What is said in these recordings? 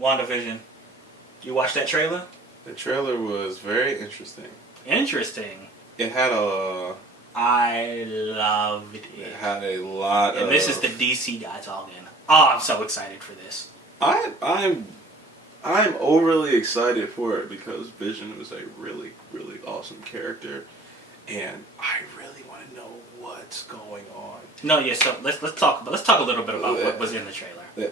WandaVision. You watched that trailer? The trailer was very interesting. Interesting. It had a. I loved it. It had a lot of. And this is the DC guy talking. Oh, I'm so excited for this. I'm overly excited for it because Vision was a really, really awesome character, and I really want to know what's going on. No, yeah. So let's talk a little bit about what was in the trailer. Yeah.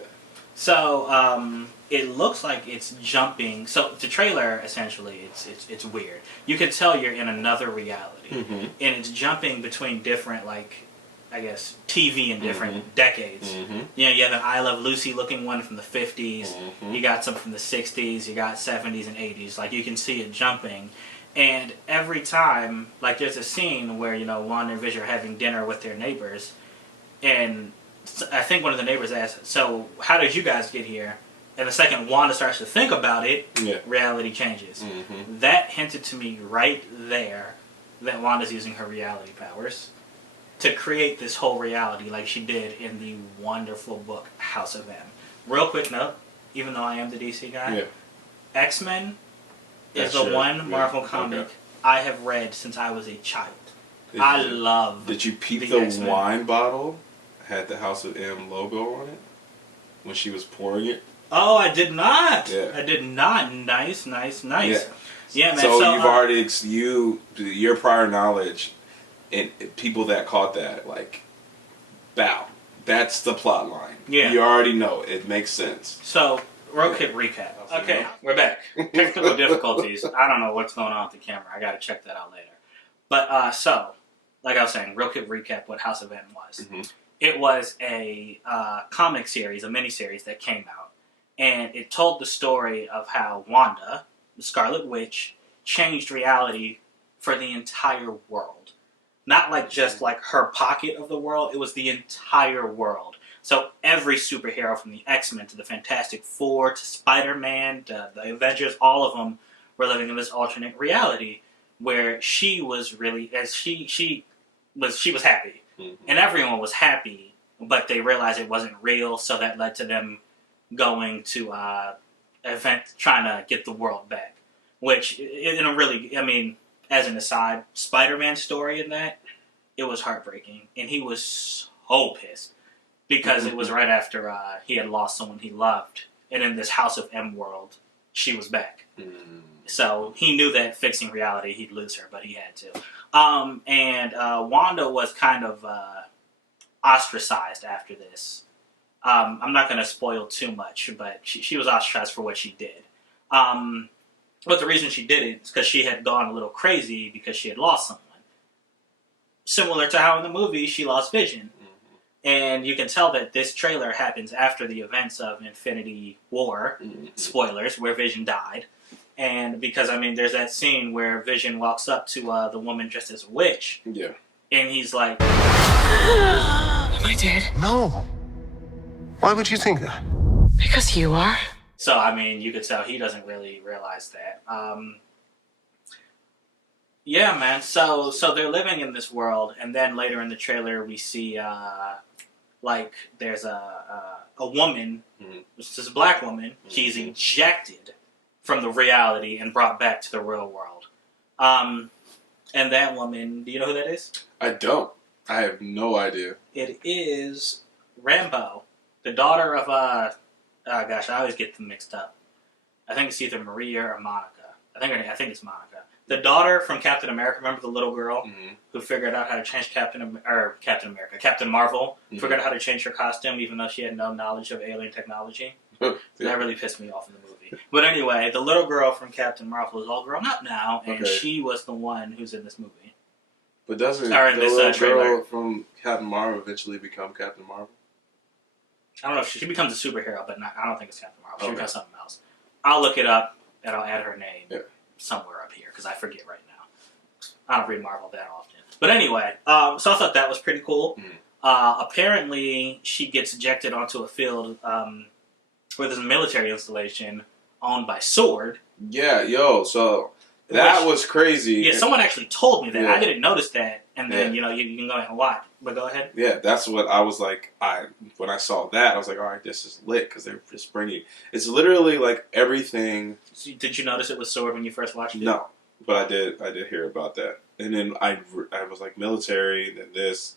So it looks like it's jumping. So the trailer essentially it's weird. You can tell you're in another reality, and it's jumping between different I guess TV in different decades. You know, you have an I Love Lucy looking one from the 50s. You got some from the 60s. You got 70s and 80s. Like you can see it jumping, and every time there's a scene where Wanda and Vision are having dinner with their neighbors, and I think one of the neighbors asked, "So how did you guys get here?" And the second Wanda starts to think about it, reality changes. That hinted to me right there that Wanda's using her reality powers to create this whole reality like she did in the wonderful book House of M. Real quick note, even though I am the DC guy, X-Men is the one Marvel comic I have read since I was a child. I love Did you peep the the X-Men. wine bottle had the House of M logo on it when she was pouring it? Oh, I did not. Yeah. I did not. Nice. Yeah, man. So you've already your prior knowledge and people that caught that bow. That's the plot line. Yeah. You already know it makes sense. So real quick recap. Okay, we're back. Technical difficulties. I don't know what's going on with the camera. I got to check that out later. But so, like I was saying, real quick recap what House of M was. It was a comic series, a miniseries that came out. And it told the story of how Wanda, the Scarlet Witch, changed reality for the entire world. Not just her pocket of the world, it was the entire world. So every superhero from the X-Men to the Fantastic Four to Spider-Man to the Avengers, all of them were living in this alternate reality where she was really, she was happy. And everyone was happy, but they realized it wasn't real, so that led to them going to event trying to get the world back. Which, in a really, as an aside, Spider-Man's story in that, it was heartbreaking. And he was so pissed because it was right after he had lost someone he loved. And in this House of M world, she was back. So he knew that fixing reality, he'd lose her, but he had to. And Wanda was kind of ostracized after this. I'm not going to spoil too much, but she was ostracized for what she did. But the reason she did it is because she had gone a little crazy because she had lost someone. Similar to how in the movie she lost Vision. And you can tell that this trailer happens after the events of Infinity War, spoilers, where Vision died. And because, there's that scene where Vision walks up to the woman dressed as a witch. Yeah. And he's like... Am I dead? No. Why would you think that? Because you are. So, you could tell he doesn't really realize that. Yeah, man. So they're living in this world, and then later in the trailer we see, there's a woman, this is a black woman, she's ejected from the reality and brought back to the real world. And that woman, do you know who that is? I don't. I have no idea. It is Rambo, the daughter of, gosh, I always get them mixed up. I think it's either Maria or Monica. I think it's Monica. The daughter from Captain America, remember the little girl who figured out how to change Captain Marvel, figured out how to change her costume even though she had no knowledge of alien technology? That really pissed me off in the movie. But anyway, the little girl from Captain Marvel is all grown up now, and she was the one who's in this movie. But doesn't the little girl from Captain Marvel eventually become Captain Marvel? I don't know if she becomes a superhero, but I don't think it's Captain Marvel. She becomes something else. I'll look it up, and I'll add her name somewhere up here, because I forget right now. I don't read Marvel that often. But anyway, so I thought that was pretty cool. Apparently, she gets ejected onto a field where there's a military installation owned by SWORD. Yeah, so that was crazy. Yeah, someone actually told me that. I didn't notice that and then you can go ahead and watch. But go ahead. Yeah, that's what I was like. When I saw that, I was like, all right, this is lit because they're just bringing. It's literally like everything. So did you notice it was Sword when you first watched it? No, but I did hear about that, and then I was like military. Then this,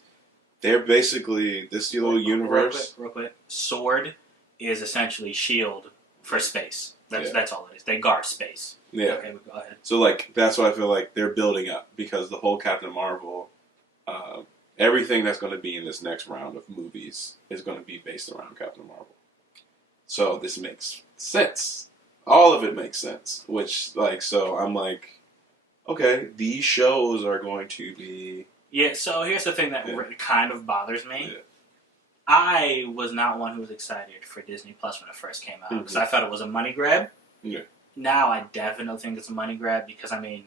they're basically this little universe. Real quick. Sword is essentially shield for space. That's all it is. They guard space. Yeah. Okay, go ahead. So like that's what I feel like they're building up because the whole Captain Marvel, everything that's going to be in this next round of movies is going to be based around Captain Marvel. So this makes sense. All of it makes sense. So I'm like, okay, these shows are going to be. Yeah. So here's the thing that kind of bothers me. Yeah. I was not one who was excited for Disney Plus when it first came out because I thought it was a money grab. Yeah. Now I definitely think it's a money grab because, I mean,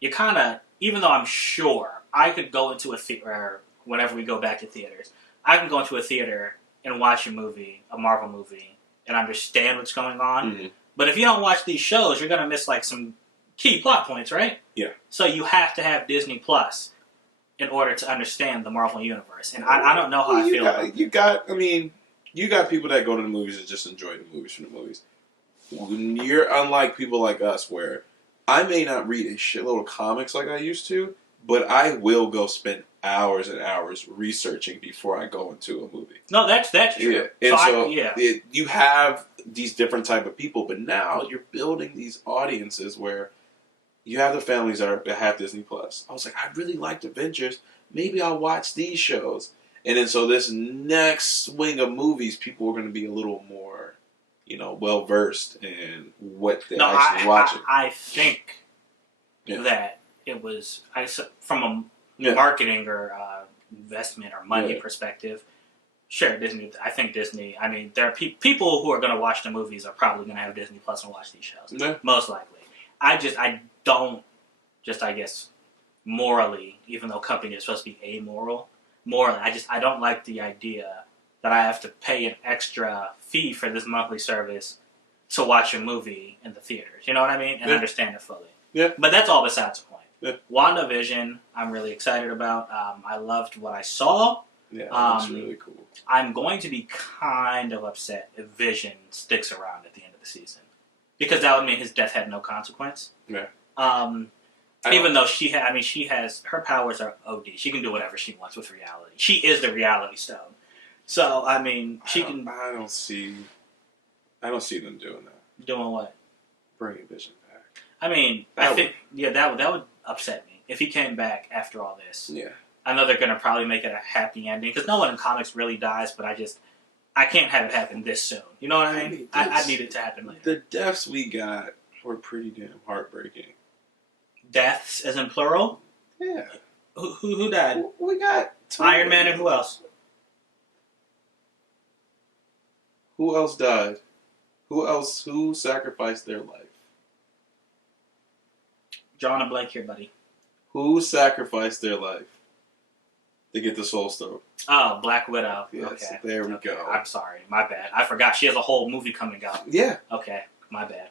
you kind of, even though I'm sure I could go into a theater, whenever we go back to theaters, I can go into a theater and watch a Marvel movie, and understand what's going on. Mm-hmm. But if you don't watch these shows, you're going to miss, like, some key plot points, right? Yeah. So you have to have Disney Plus in order to understand the Marvel Universe. And I don't know how I feel about it. You got people that go to the movies and just enjoy the movies from the movies. You're unlike people like us where I may not read a shitload of comics like I used to, but I will go spend hours and hours researching before I go into a movie. No, that's true. Yeah. And you have these different type of people, but now you're building these audiences where you have the families that have Disney Plus. I was like, I really liked Avengers. Maybe I'll watch these shows. And then so this next swing of movies, people are going to be a little more, well versed in what they're actually watching. I think that it was from a marketing or investment or money perspective. Sure, Disney. I think Disney. I mean, there are people who are going to watch the movies are probably going to have Disney Plus and watch these shows. Yeah. Most likely. I don't. I guess morally, even though company is supposed to be amoral, morally, I don't like the idea that I have to pay an extra fee for this monthly service to watch a movie in the theaters. You know what I mean? And understand it fully. Yeah. But that's all besides the point. Yeah. WandaVision, I'm really excited about. I loved what I saw. Yeah, that's really cool. I'm going to be kind of upset if Vision sticks around at the end of the season. Because that would mean his death had no consequence. Yeah. Even though she has, her powers are OD. She can do whatever she wants with reality. She is the reality stone. So, I mean, she can... I don't see them doing that. Doing what? Bringing Vision back. I mean, that would upset me. If he came back after all this. Yeah. I know they're going to probably make it a happy ending. Because no one in comics really dies, but I can't have it happen this soon. You know what I mean? I need it to happen later. The deaths we got were pretty damn heartbreaking. Deaths, as in plural? Yeah. Who died? We got Iron Man and who else? Who else died? Who sacrificed their life? Drawing a blank here, buddy. Who sacrificed their life to get the Soul Stone? Oh, Black Widow. Yes, okay. There we go. I'm sorry. My bad. I forgot. She has a whole movie coming out. Yeah. Okay. My bad.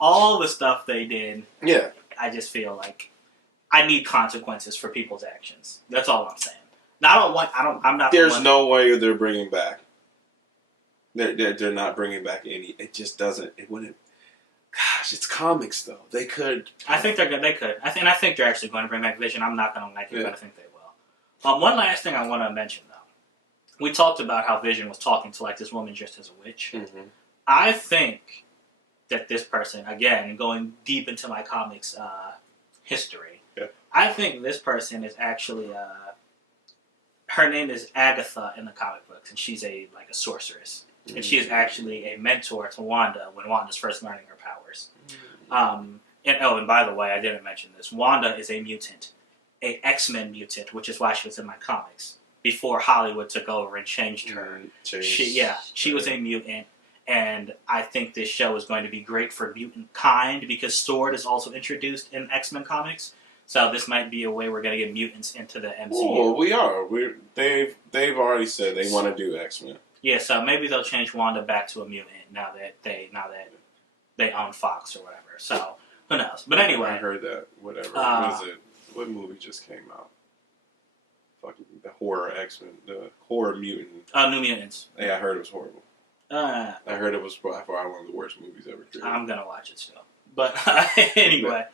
All the stuff they did. Yeah. I just feel like I need consequences for people's actions. That's all I'm saying. Now, I'm not. There's no way they're bringing back. They're not bringing back any. It just doesn't. It wouldn't. Gosh, it's comics though. They could. I think they're good. They could. I think they're actually going to bring back Vision. I'm not going to like it, but I think they will. One last thing I want to mention though. We talked about how Vision was talking to this woman just as a witch. Mm-hmm. I think that this person, again, going deep into my comics history, I think this person is actually. Her name is Agatha in the comic books, and she's a sorceress. Mm-hmm. And she is actually a mentor to Wanda when Wanda's first learning her powers. Mm-hmm. And by the way, I didn't mention this. Wanda is a mutant, a X-Men mutant, which is why she was in my comics. Before Hollywood took over and changed her. She was a mutant. And I think this show is going to be great for mutant kind because Sword is also introduced in X-Men comics. So this might be a way we're going to get mutants into the MCU. Oh, we are. They've already said they want to do X-Men. Yeah, so maybe they'll change Wanda back to a mutant now that they own Fox or whatever. So Who knows? But anyway, I heard that. Whatever. Uh, what is it? What movie just came out? Fucking the horror X-Men, the horror mutant. New Mutants. Yeah, I heard it was horrible. Uh, I heard it was by far one of the worst movies ever created. I'm gonna watch it still. But anyway,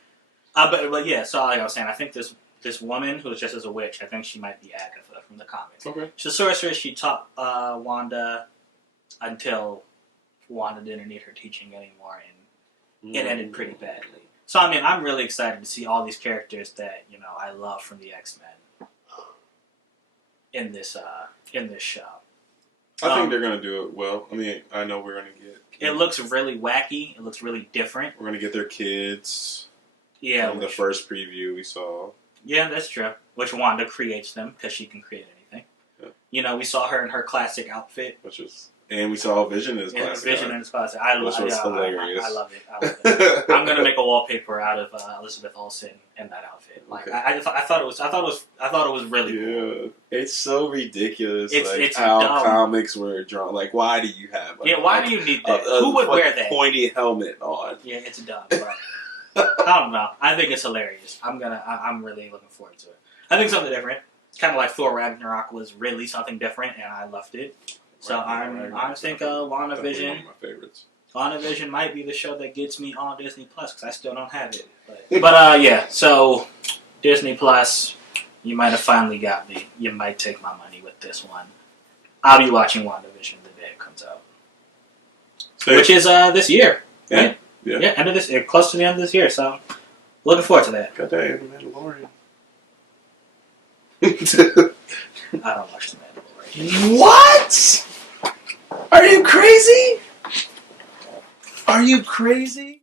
but yeah. So like I was saying, I think this woman who was just as a witch, I think she might be Agatha from the comics. Okay. She's a sorceress. She taught Wanda until Wanda didn't need her teaching anymore, and it ended pretty badly. So I mean, I'm really excited to see all these characters that I love from the X-Men in this show. I think they're gonna do it well. I mean, I know we're gonna get. It looks really wacky. It looks really different. We're gonna get their kids. Yeah. From the first preview we saw. Yeah, that's true. Which Wanda creates them because she can create anything. Yeah. We saw her in her classic outfit. And we saw Vision in his classic. Vision in his classic. Which was hilarious. I love it. I'm gonna make a wallpaper out of Elizabeth Olsen in that outfit. Like Okay. I thought it was really cool. It's so ridiculous. It's how dumb. comics were drawn. Like, why do you have? Why do you need that? Who would wear that? Pointy helmet on. Yeah, it's dumb. But I don't know. I think it's hilarious. I'm really looking forward to it. I think something different. Kind of like Thor Ragnarok was really something different, and I loved it. So I think one WandaVision. of my favorites. WandaVision might be the show that gets me on Disney Plus because I still don't have it. But yeah, so Disney Plus, you might have finally got me. You might take my money with this one. I'll be watching WandaVision the day it comes out, which is this year. Yeah. Right? Yeah, end of this, close to the end of this year. So looking forward to that. Got that in the Mandalorian. I don't watch the Mandalorian. What? Are you crazy? Are you crazy?